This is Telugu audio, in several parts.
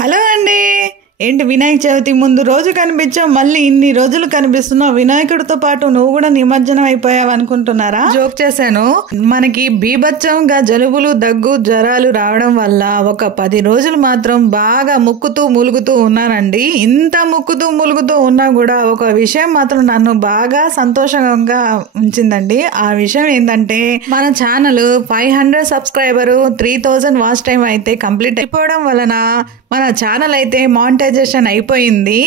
హలో అండి. ఏంటి వినాయక చవితి ముందు రోజు కనిపించావు, మళ్ళీ ఇన్ని రోజులు కనిపిస్తున్నావు. వినాయకుడితో పాటు నువ్వు కూడా నిమజ్జనం అయిపోయావు అనుకుంటున్నారా? జోక్ చేశాను. మనకి బీభత్సంగా జలుబులు, దగ్గు, జ్వరాలు రావడం వల్ల ఒక 10 రోజులు మాత్రం బాగా ముక్కుతూ ములుగుతూ ఉన్నానండి. ఇంత ముక్కుతూ ములుగుతూ ఉన్నా కూడా ఒక విషయం మాత్రం నన్ను బాగా సంతోషంగా ఉంచిందండి. ఆ విషయం ఏంటంటే మన ఛానల్ 500 సబ్స్క్రైబర్ 3000 వాచ్ టైం అయితే కంప్లీట్ అయిపోవడం వలన మన ఛానల్ అయితే మానిటైజేషన్ అయిపోయింది.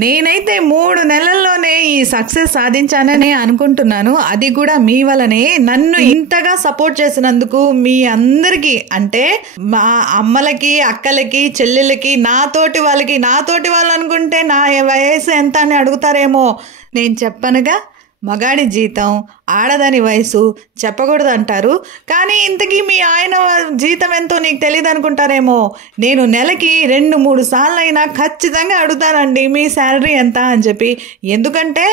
నేనైతే 3 నెలల్లోనే ఈ సక్సెస్ సాధించానని అనుకుంటున్నాను. అది కూడా మీ వలనే. నన్ను ఇంతగా సపోర్ట్ చేసినందుకు మీ అందరికీ, అంటే మా అమ్మలకి, అక్కలకి, చెల్లెళ్ళకి, నాతోటి వాళ్ళు అనుకుంటే నా వయసు ఎంత అని అడుగుతారేమో. నేను చెప్పనుగా, మగాడి జీతం ఆడదాని వయసు చెప్పకూడదు అంటారు. కానీ ఇంతకీ మీ ఆయన జీతం ఎంతో నీకు తెలియదు అనుకుంటారేమో. నేను నెలకి 2-3 సార్లు అయినా ఖచ్చితంగా అడుగుతానండి మీ శాలరీ ఎంత అని చెప్పి. ఎందుకంటే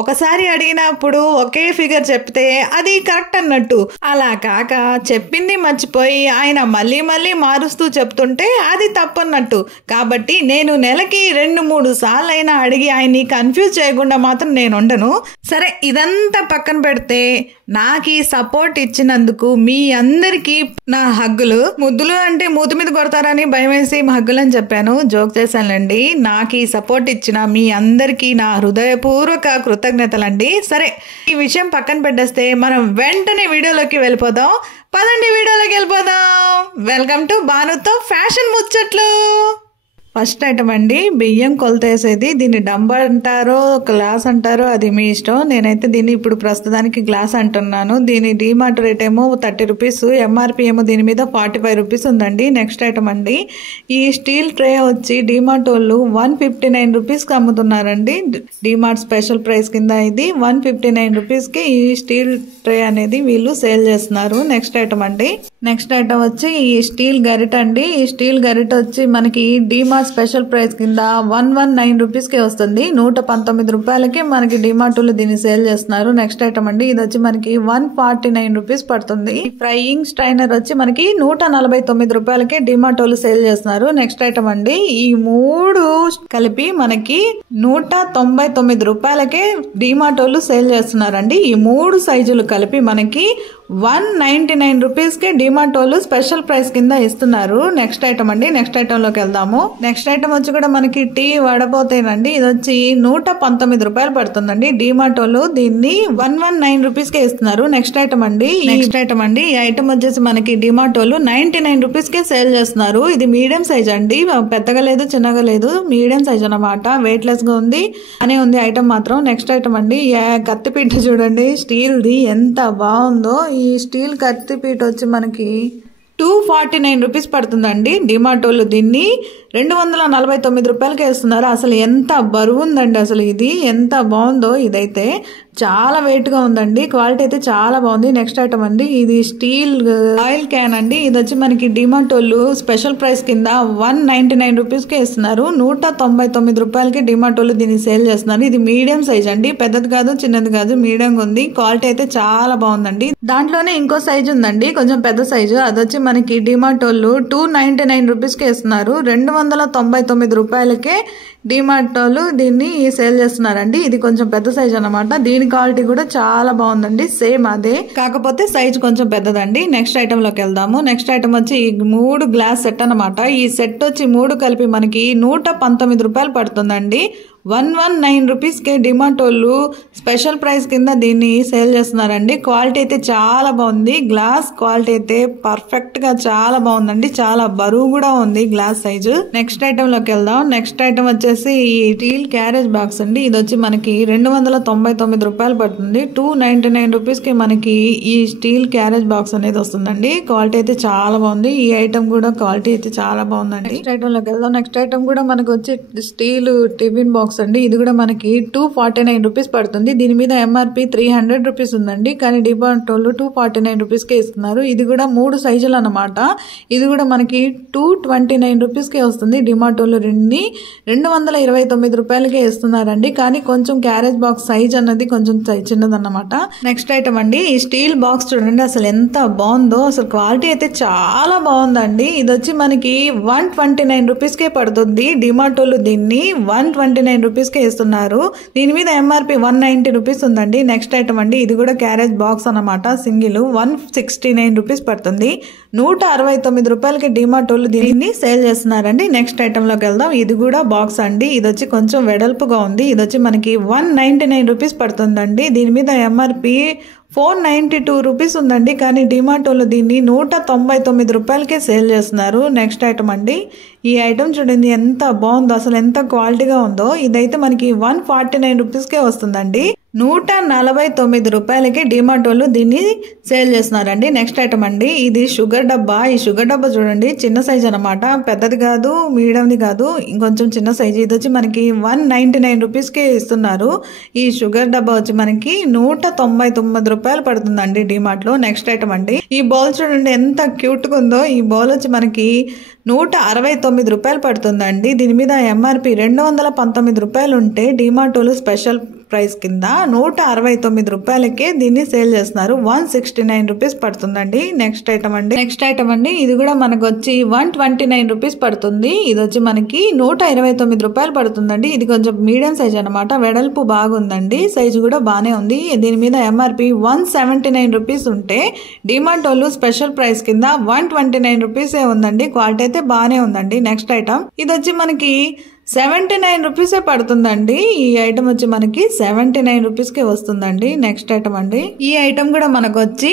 ఒకసారి అడిగినప్పుడు ఒకే ఫిగర్ చెప్తే అది కరెక్ట్ అన్నట్టు. అలా కాక చెప్పింది మర్చిపోయి ఆయన మళ్ళీ మళ్ళీ మారుస్తూ చెప్తుంటే అది తప్పన్నట్టు. కాబట్టి నేను నెలకి 2-3 సార్లు అయినా అడిగి ఆయన్ని కన్ఫ్యూజ్ చేయకుండా మాత్రం నేను ఉండను. సరే, ఇదంతా పక్కన పెడితే నాకు ఈ సపోర్ట్ ఇచ్చినందుకు మీ అందరికీ నా హగ్గులు. ముద్దులు అంటే మూతి మీద కొడతారని భయం వేసి హగ్గులు అని చెప్పాను, జోక్ చేశానులేండి. నాకు ఈ సపోర్ట్ ఇచ్చిన మీ అందరికీ నా హృదయపూర్వక కృతజ్ఞతలండి. సరే, ఈ విషయం పక్కన పెట్టేస్తే మనం వెంటనే వీడియోలోకి వెళ్ళిపోదాం. పదండి, వీడియోలోకి వెళ్ళిపోదాం. వెల్కమ్ టు బానుతో ఫ్యాషన్ ముచ్చట్లు. ఫస్ట్ ఐటమ్ అండి, బియ్యం కొలతేసేది. దీన్ని డంబ అంటారో గ్లాస్ అంటారో అది మీ ఇష్టం. నేనైతే దీన్ని ఇప్పుడు ప్రస్తుతానికి గ్లాస్ అంటున్నాను. దీని డిమార్ట్ రేట్ ఏమో 30 రూపీస్, ఎంఆర్పి ఏమో దీని మీద 45 రూపీస్ ఉందండి. నెక్స్ట్ ఐటమ్ అండి, ఈ స్టీల్ ట్రే వచ్చి డిమార్ట్ వాళ్ళు 159 రూపీస్కి అమ్ముతున్నారండి. డిమార్ట్ స్పెషల్ ప్రైస్ కింద ఇది 159 రూపీస్కి ఈ స్టీల్ ట్రే అనేది వీళ్ళు సేల్ చేస్తున్నారు. నెక్స్ట్ ఐటమ్ అండి, నెక్స్ట్ ఐటమ్ వచ్చి ఈ స్టీల్ గరిట అండి. ఈ స్టీల్ గరిట వచ్చి మనకి డిమార్ట్ స్పెషల్ ప్రైస్ కింద 119 రూపీస్కి వస్తుంది. 119 రూపాయలకి మనకి డిమార్ట్లో దీన్ని సేల్ చేస్తున్నారు. నెక్స్ట్ ఐటమ్ అండి, ఇది వచ్చి మనకి 149 రూపీస్ పడుతుంది. ఫ్రైయింగ్ స్ట్రైనర్ వచ్చి మనకి 149 రూపాయలకి డిమార్ట్ వాళ్ళు సేల్ చేస్తున్నారు. నెక్స్ట్ ఐటమ్ అండి, ఈ 3 కలిపి మనకి 199 రూపాయలకే డిమార్ట్ వాళ్ళు సేల్ చేస్తున్నారండి. ఈ 3 సైజులు కలిపి మనకి 199 రూపీస్కి డిమార్ట్ వాళ్ళు స్పెషల్ ప్రైస్ కింద ఇస్తున్నారు. నెక్స్ట్ ఐటమ్ అండి, నెక్స్ట్ ఐటమ్ లోకి వెళ్దాము. నెక్స్ట్ ఐటమ్ వచ్చి కూడా మనకి టీ వడపోతేనండి. ఇది వచ్చి 119 రూపాయలు పడుతుందండి. డిమార్ట్ వాళ్ళు దీన్ని 119 రూపీస్కే ఇస్తున్నారు. నెక్స్ట్ ఐటమ్ అండి, ఈ ఐటమ్ వచ్చేసి మనకి డిమార్ట్ వాళ్ళు 99 రూపీస్కే సేల్ చేస్తున్నారు. ఇది మీడియం సైజ్ అండి, పెద్దగా లేదు చిన్నగా లేదు, మీడియం సైజ్ అన్నమాట. వెయిట్ లెస్ గా ఉంది అనే ఉంది ఐటమ్ మాత్రం. నెక్స్ట్ ఐటమ్ అండి, కత్తిపీట చూడండి స్టీల్ది ఎంత బాగుందో. ఈ స్టీల్ కత్తిపీట వచ్చి మనకి 249 రూపీస్ పడుతుందండి. డిమార్ట్ వాళ్ళు దీన్ని 249 రూపాయలకే ఇస్తున్నారు. అసలు ఎంత బరువు ఉందండి, అసలు ఇది ఎంత బాగుందో. ఇదైతే చాలా వెయిట్ గా ఉందండి, క్వాలిటీ అయితే చాలా బాగుంది. నెక్స్ట్ ఐటమ్ అండి, ఇది స్టీల్ ఆయిల్ క్యాన్ అండి. ఇది వచ్చి మనకి డిమార్ట్ వాళ్ళు స్పెషల్ ప్రైస్ కింద 199 రూపీస్కే ఇస్తున్నారు. 199 రూపాయలకి డిమార్ట్ వాళ్ళు దీన్ని సేల్ చేస్తున్నారు. ఇది మీడియం సైజ్ అండి, పెద్దది కాదు చిన్నది కాదు, మీడియం ఉంది. క్వాలిటీ అయితే చాలా బాగుందండి. దాంట్లోనే ఇంకో సైజ్ ఉందండి, కొంచెం పెద్ద సైజు. అది వచ్చి మనకి డిమార్ట్ వాళ్ళు 299 రూపీస్కే ఇస్తున్నారు. 299 రూపాయలకే డిమార్ట్ వాళ్ళు దీన్ని సేల్ చేస్తున్నారండి. ఇది కొంచెం పెద్ద సైజ్ అన్నమాట. దీని క్వాలిటీ కూడా చాలా బాగుందండి, సేమ్ అదే, కాకపోతే సైజ్ కొంచెం పెద్దదండి. నెక్స్ట్ ఐటమ్ లోకి వెళ్దాము. నెక్స్ట్ ఐటమ్ వచ్చి ఈ 3 గ్లాస్ సెట్ అన్నమాట. ఈ సెట్ వచ్చి 3 కలిపి మనకి 119 రూపాయలు పడుతుందండి. 119 రూపీస్కే డిమార్ట్ వాళ్ళు స్పెషల్ ప్రైస్ కింద దీన్ని సేల్ చేస్తున్నారండి. క్వాలిటీ అయితే చాలా బాగుంది, గ్లాస్ క్వాలిటీ అయితే పర్ఫెక్ట్ గా చాలా బాగుందండి. చాలా బరువు కూడా ఉంది గ్లాస్ సైజు. నెక్స్ట్ ఐటమ్ లోకి వెళ్దాం. నెక్స్ట్ ఐటమ్ వచ్చేసి ఈ స్టీల్ క్యారేజ్ బాక్స్ అండి. ఇది వచ్చి మనకి 299 రూపాయలు పడుతుంది. 299 రూపీస్కి మనకి ఈ స్టీల్ క్యారేజ్ బాక్స్ అనేది వస్తుందండి. క్వాలిటీ అయితే చాలా బాగుంది. ఈ ఐటమ్ కూడా క్వాలిటీ అయితే చాలా బాగుందండి. నెక్స్ట్ ఐటమ్ లోకి వెళ్దాం. నెక్స్ట్ ఐటమ్ కూడా మనకి వచ్చి స్టీల్ టిఫిన్ బాక్స్ బాక్స్ అండి. ఇది కూడా మనకి 249 రూపీస్ పడుతుంది. దీని మీద ఎంఆర్పి 300 రూపీస్ ఉందండి, కానీ డిమార్ట్ వాళ్ళు 249 రూపీస్కే ఇస్తున్నారు. ఇది కూడా 3 సైజులు అన్నమాట. ఇది కూడా మనకి 229 రూపీస్కే వస్తుంది. డిమార్ట్ వాళ్ళు 229 రూపాయలకే ఇస్తున్నారండి, కానీ కొంచెం క్యారేజ్ బాక్స్ సైజ్ అన్నది కొంచెం చిన్నదన్నమాట. నెక్స్ట్ ఐటమ్ అండి, ఈ స్టీల్ బాక్స్ చూడండి అసలు ఎంత బాగుందో. అసలు క్వాలిటీ అయితే చాలా బాగుందండి. ఇది వచ్చి మనకి 129 రూపీస్కే పడుతుంది. డిమార్ట్ వాళ్ళు దీన్ని 129 రూపీస్కే ఇస్తున్నారు. దీని మీద ఎంఆర్పి 190 రూపీస్ ఉందండి. నెక్స్ట్ ఐటమ్ అండి, ఇది కూడా క్యారేజ్ బాక్స్ అన్నమాట. సింగిల్ 169 రూపీస్ పడుతుంది. 169 రూపాయలకి డిమార్ట్ వాళ్ళు దీన్ని సేల్ చేస్తున్నారండి. నెక్స్ట్ ఐటమ్ లోకి వెళ్దాం. ఇది కూడా బాక్స్ అండి. ఇది వచ్చి కొంచెం వెడల్పుగా ఉంది. ఇది వచ్చి మనకి 199 రూపీస్ పడుతుందండి. దీని మీద ఎంఆర్పి 492 రూపీస్ ఉందండి, కానీ డిమార్ట్ వాళ్ళు దీన్ని 199 రూపాయలకే సేల్ చేస్తున్నారు. నెక్స్ట్ ఐటమ్ అండి, ఈ ఐటమ్ చూడండి ఎంత బాగుందో, అసలు ఎంత క్వాలిటీగా ఉందో. ఇదైతే మనకి 149 రూపీస్కే వస్తుందండి. 149 రూపాయలకి డిమార్ట్ వాళ్ళు దీన్ని సేల్ చేస్తున్నారండి. నెక్స్ట్ ఐటమ్ అండి, ఇది షుగర్ డబ్బా. ఈ షుగర్ డబ్బా చూడండి చిన్న సైజ్ అనమాట, పెద్దది కాదు మీడియంది కాదు, ఇంకొంచెం చిన్న సైజ్. ఇది వచ్చి మనకి 199 రూపీస్కే ఇస్తున్నారు. ఈ షుగర్ డబ్బా వచ్చి మనకి 199 రూపాయలు పడుతుందండి డిమార్ట్ లో. నెక్స్ట్ ఐటమ్ అండి, ఈ బౌల్ చూడండి ఎంత క్యూట్ గా ఉందో. ఈ బౌల్ వచ్చి మనకి 169 రూపాయలు పడుతుందండి. దీని మీద ఎంఆర్పి 219 రూపాయలు ఉంటే డిమార్ట్ వాళ్ళు స్పెషల్ ప్రైస్ కింద 169 రూపాయలకే దీన్ని సేల్ చేస్తున్నారు. 169 రూపీస్ పడుతుందండి. నెక్స్ట్ ఐటమ్ అండి, ఇది కూడా మనకు వచ్చి 129 రూపీస్ పడుతుంది. ఇది వచ్చి మనకి 129 రూపాయలు పడుతుందండి. ఇది కొంచెం మీడియం సైజ్ అనమాట, వెడల్పు బాగుందండి, సైజు కూడా బానే ఉంది. దీని మీద ఎంఆర్పి 179 రూపీస్ ఉంటే డిమార్ట్ వాళ్ళు స్పెషల్ ప్రైస్ కింద 129 రూపీసే ఉందండి. క్వాలిటీ అయితే బానే ఉందండి. నెక్స్ట్ ఐటమ్, ఇది వచ్చి మనకి 79 రూపీసే పడుతుందండి. ఈ ఐటమ్ వచ్చి మనకి 79 రూపీస్కే వస్తుందండి. నెక్స్ట్ ఐటమ్ అండి, ఈ ఐటమ్ కూడా మనకు వచ్చి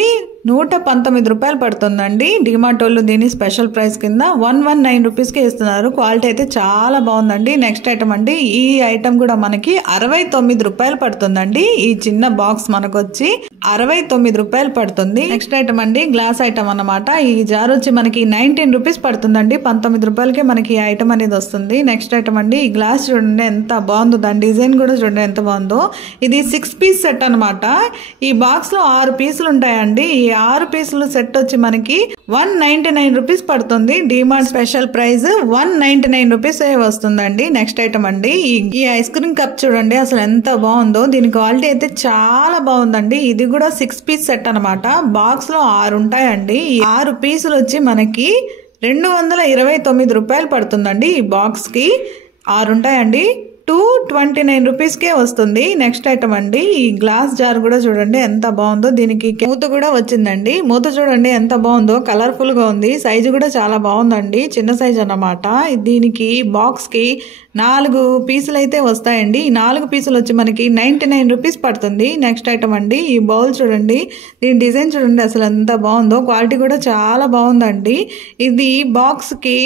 119 రూపాయలు పడుతుందండి. డిమార్ట్ వాళ్ళు దీన్ని స్పెషల్ ప్రైస్ కింద 119 రూపీస్కే ఇస్తున్నారు. క్వాలిటీ అయితే చాలా బాగుందండి. నెక్స్ట్ ఐటమ్ అండి, ఈ ఐటమ్ కూడా మనకి 69 రూపాయలు పడుతుందండి. ఈ చిన్న బాక్స్ మనకు వచ్చి 69 రూపాయలు పడుతుంది. నెక్స్ట్ ఐటమ్ అండి, గ్లాస్ ఐటమ్ అన్నమాట. ఈ జార్ వచ్చి మనకి 19 రూపీస్ పడుతుందండి. 19 రూపాయలకే మనకి ఈ ఐటమ్ అనేది వస్తుంది. నెక్స్ట్ ఐటమ్ అండి, ఈ గ్లాస్ చూడండి ఎంత బాగుందో, దాని డిజైన్ కూడా చూడండి ఎంత బాగుందో. ఇది 6 పీస్ సెట్ అనమాట. ఈ బాక్స్ లో 6 పీసులు ఉంటాయండి. ఈ 6 పీసులు సెట్ వచ్చి మనకి 199 రూపీస్ పడుతుంది. డిమార్ట్ స్పెషల్ ప్రైస్ 199 రూపీస్ వస్తుందండి. నెక్స్ట్ ఐటమ్ అండి, ఈ ఐస్ క్రీమ్ కప్ చూడండి అసలు ఎంత బాగుందో. దీని క్వాలిటీ అయితే చాలా బాగుందండి. ఇది కూడా 6 పీస్ సెట్ అనమాట. బాక్స్ లో 6 ఉంటాయండి. ఈ 6 పీసులు వచ్చి మనకి 229 రూపాయలు పడుతుందండి. ఈ బాక్స్ కి 6 ఉంటాయండి. 229 రూపీస్కే వస్తుంది. నెక్స్ట్ ఐటమ్ అండి, ఈ గ్లాస్ జార్ కూడా చూడండి ఎంత బాగుందో. దీనికి మూత కూడా వచ్చిందండి. మూత చూడండి ఎంత బాగుందో, కలర్ఫుల్ గా ఉంది. సైజు కూడా చాలా బాగుందండి, చిన్న సైజ్ అన్నమాట. దీనికి బాక్స్ కి 4 పీసులు అయితే వస్తాయండి. ఈ 4 పీసులు వచ్చి మనకి 99 రూపీస్ పడుతుంది. నెక్స్ట్ ఐటమ్ అండి, ఈ బౌల్ చూడండి, దీని డిజైన్ చూడండి అసలు ఎంత బాగుందో. క్వాలిటీ కూడా చాలా బాగుందండి. ఇది బాక్స్ కి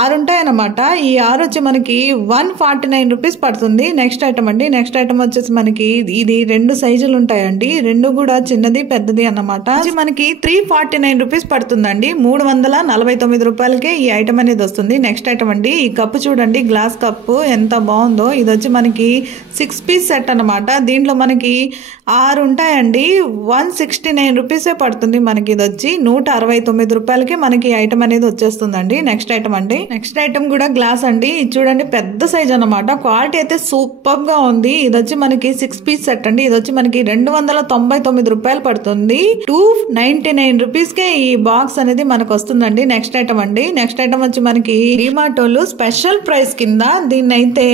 6 ఉంటాయన్నమాట. ఈ 6 వచ్చి మనకి 149 రూపీస్ పడుతుంది. నెక్స్ట్ ఐటమ్ అండి, నెక్స్ట్ ఐటమ్ వచ్చేసి మనకి ఇది 2 సైజులు ఉంటాయండి. 2 కూడా చిన్నది పెద్దది అన్నమాట. మనకి 349 రూపీస్ పడుతుందండి. 349 రూపాయలకే ఈ ఐటమ్ అనేది వస్తుంది. నెక్స్ట్ ఐటమ్ అండి, ఈ కప్పు చూడండి, గ్లాస్ కప్పు ఎంత బాగుందో. ఇది వచ్చి మనకి 6 పీస్ సెట్ అన్నమాట. దీంట్లో మనకి 6 ఉంటాయండి. 169 రూపీసే పడుతుంది. మనకి ఇది వచ్చి 169 రూపాయలకే మనకి ఐటమ్ అనేది వచ్చేస్తుందండి. నెక్స్ట్ ఐటమ్ అండి, నెక్స్ట్ ఐటమ్ కూడా గ్లాస్ అండి. ఇది చూడండి పెద్ద సైజ్ అన్నమాట. క్వాలిటీ అయితే సూపర్ గా ఉంది. ఇది వచ్చి మనకి 6 పీస్ సెట్ అండి. ఇది వచ్చి మనకి 299 రూపాయలు పడుతుంది. 299 రూపీస్ కే ఈ బాక్స్ అనేది మనకు వస్తుందండి. నెక్స్ట్ ఐటమ్ అండి, నెక్స్ట్ ఐటమ్ వచ్చి మనకి డిమార్ట్ వాళ్ళు స్పెషల్ ప్రైస్ కింద దీన్ని అయితే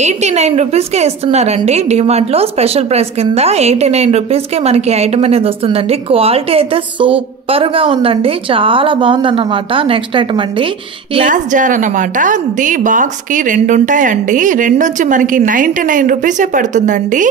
89 రూపీస్ కే ఇస్తున్నారండి. డిమార్ట్ లో స్పెషల్ ప్రైస్ కింద 89 రూపీస్ కే మనకి ఐటమ్ అనేది వస్తుందండి. క్వాలిటీ అయితే సూపర్ గా ఉందండి, చాలా బాగుందన్నమాట. నెక్స్ట్ ఐటమ్ అండి, గ్లాస్ జార్ అన్నమాట. ది బాక్స్ కి 2 ఉంటాయండి. 2 వచ్చి మనకి 99 రూపీసే పడుతుందండి.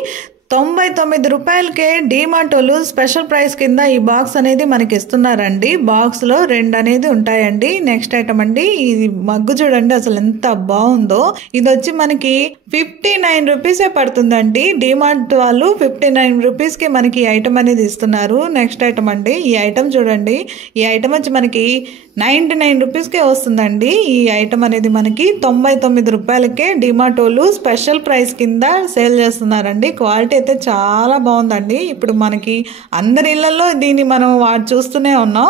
99 రూపాయలకే డిమార్ట్ వాళ్ళు స్పెషల్ ప్రైస్ కింద ఈ బాక్స్ అనేది మనకి ఇస్తున్నారండి. బాక్స్ లో 2 అనేది ఉంటాయండి. నెక్స్ట్ ఐటమ్ అండి, ఇది మగ్గు చూడండి అసలు ఎంత బాగుందో. ఇది వచ్చి మనకి 59 రూపీసే పడుతుందండి. డిమార్ట్ వాళ్ళు 59 రూపీస్ కి మనకి ఈ ఐటమ్ అనేది ఇస్తున్నారు. నెక్స్ట్ ఐటమ్ అండి, ఈ ఐటమ్ చూడండి. ఈ ఐటమ్ వచ్చి మనకి 99 రూపీస్కే వస్తుందండి. ఈ ఐటమ్ అనేది మనకి 99 రూపాయలకే డిమార్ట్ వాళ్ళు స్పెషల్ ప్రైస్ కింద సేల్ చేస్తున్నారండి. క్వాలిటీ అయితే చాలా బాగుందండి. ఇప్పుడు మనకి అందరి ఇళ్లలో దీన్ని మనం చూస్తూనే ఉన్నాం.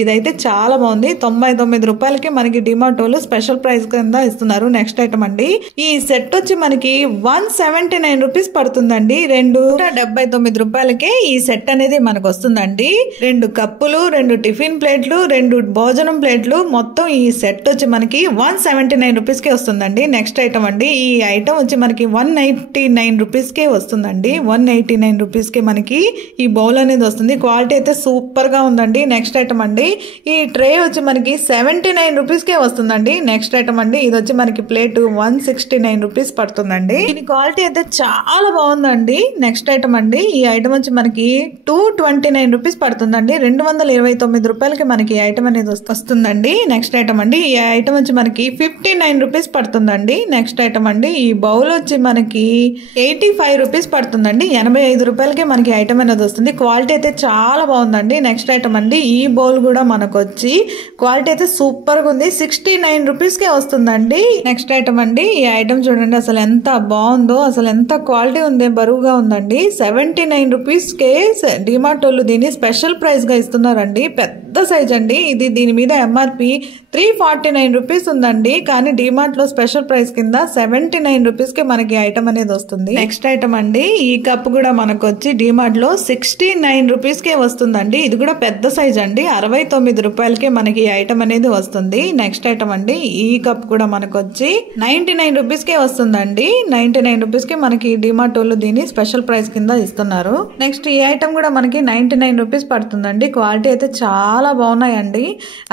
ఇదైతే చాలా బాగుంది. 99 రూపాయలకి మనకి డిమార్ట్ వాళ్ళు స్పెషల్ ప్రైస్ కింద ఇస్తున్నారు. నెక్స్ట్ ఐటమ్ అండి, ఈ సెట్ వచ్చి మనకి 179 రూపీస్ పడుతుందండి. 279 రూపాయలకే ఈ సెట్ అనేది మనకు వస్తుందండి. 2 కప్పులు, 2 టిఫిన్ ప్లేట్లు, 2 భోజనం ప్లేట్లు, మొత్తం ఈ సెట్ వచ్చి మనకి 179 రూపీస్ కే వస్తుందండి. నెక్స్ట్ ఐటమ్ అండి, ఈ ఐటమ్ వచ్చి మనకి 189 రూపీస్ కే వస్తుందండి. 189 రూపీస్ కే మనకి ఈ బౌల్ అనేది వస్తుంది. క్వాలిటీ అయితే సూపర్ గా ఉందండి. నెక్స్ట్ ఐటమ్ అండి, ఈ ట్రే వచ్చి మనకి 79 రూపీస్ కే వస్తుందండి. నెక్స్ట్ ఐటమ్ అండి, ఇది వచ్చి మనకి ప్లేట్ 169 రూపీస్ పడుతుందండి. దీని క్వాలిటీ అయితే చాలా బాగుందండి. నెక్స్ట్ ఐటమ్ అండి, ఈ ఐటమ్ వచ్చి మనకి 229 రూపీస్ పడుతుందండి. 229 రూపాయలకి మనకి ఈ ఐటమ్ అనేది వస్తుందండి. నెక్స్ట్ ఐటమ్ అండి, ఈ ఐటమ్ వచ్చి మనకి 59 రూపీస్ పడుతుందండి. నెక్స్ట్ ఐటమ్ అండి, ఈ బౌల్ వచ్చి మనకి 85 రూపీస్ పడుతుందండి. 85 రూపాయలకి మనకి ఐటమ్ అనేది వస్తుంది. క్వాలిటీ అయితే చాలా బాగుందండి. నెక్స్ట్ ఐటమ్ అండి, ఈ బౌల్ కూడా మనకు వచ్చి క్వాలిటీ అయితే సూపర్ గా ఉంది. 69 రూపీస్ కే వస్తుందండి. నెక్స్ట్ ఐటమ్ అండి, ఈ ఐటమ్ చూడండి అసలు ఎంత బాగుందో, అసలు ఎంత క్వాలిటీ ఉంది, బరువుగా ఉందండి. 79 రూపీస్ కే డిమార్ట్ వాళ్ళు దీన్ని స్పెషల్ ప్రైస్ గా ఇస్తున్నారండి. పెద్ద సైజ్ అండి ఇది. దీని మీద ఎంఆర్పి 349 రూపీస్ ఉందండి. కానీ డిమార్ట్ లో స్పెషల్ ప్రైస్ కింద 79 రూపీస్ కి మనకి ఐటమ్ అనేది వస్తుంది. నెక్స్ట్ ఐటమ్ అండి, ఈ కప్ కూడా మనకు వచ్చి డిమార్ట్ లో 69 రూపీస్ కే వస్తుందండి. ఇది కూడా పెద్ద సైజ్ అండి. 69 రూపాయలకే మనకి ఈ ఐటమ్ అనేది వస్తుంది. నెక్స్ట్ ఐటమ్ అండి, ఈ కప్ కూడా మనకు వచ్చి 99 రూపీస్ కే వస్తుందండి. 99 రూపీస్ కి మనకి డిమార్ట్ వాళ్ళు దీన్ని స్పెషల్ ప్రైస్ కింద ఇస్తున్నారు. నెక్స్ట్ ఈ ఐటమ్ కూడా మనకి 99 రూపీస్ పడుతుందండి. క్వాలిటీ అయితే చాలా బాగున్నాయండి.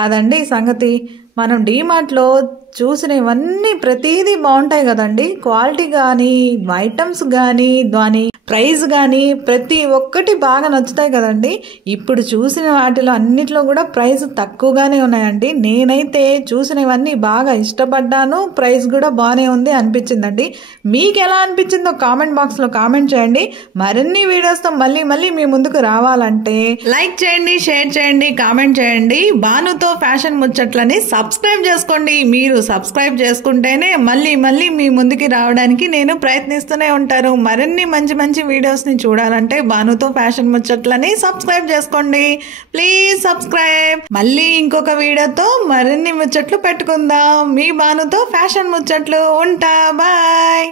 అదండి ఈ సంగతి. మనం డిమార్ట్ లో చూసినవన్నీ ప్రతిదీ బాగుంటాయి కదండి. క్వాలిటీ కానీ, ఐటమ్స్ కానీ, దాని ప్రైస్ కానీ ప్రతి ఒక్కటి బాగా నచ్చుతాయి కదండి. ఇప్పుడు చూసిన వాటిలో అన్నిట్లో కూడా ప్రైస్ తక్కువగానే ఉన్నాయండి. నేనైతే చూసినవన్నీ బాగా ఇష్టపడ్డాను. ప్రైస్ కూడా బాగానే ఉంది అనిపించిందండి. మీకు ఎలా అనిపించిందో కామెంట్ బాక్స్ లో కామెంట్ చేయండి. మరిన్ని వీడియోస్ తో మళ్ళీ మీ ముందుకు రావాలంటే లైక్ చేయండి, షేర్ చేయండి, కామెంట్ చేయండి. భానుతో ఫ్యాషన్ ముచ్చట్లని సబ్స్క్రైబ్ చేసుకోండి. మీరు సబ్స్క్రైబ్ చేసుకుంటేనే మళ్ళీ మీ ముందుకి రావడానికి నేను ప్రయత్నిస్తూనే ఉంటాను. మరిన్ని మంచి వీడియోస్ ని చూడాలంటే భానుతో ఫ్యాషన్ ముచ్చట్లని సబ్స్క్రైబ్ చేసుకోండి. Please subscribe. మళ్ళీ ఇంకొక వీడియోతో మరిన్ని ముచ్చట్లు పెట్టుకుందాం. మీ భానుతో ఫ్యాషన్ ముచ్చట్లు. ఉంటా, బాయ్.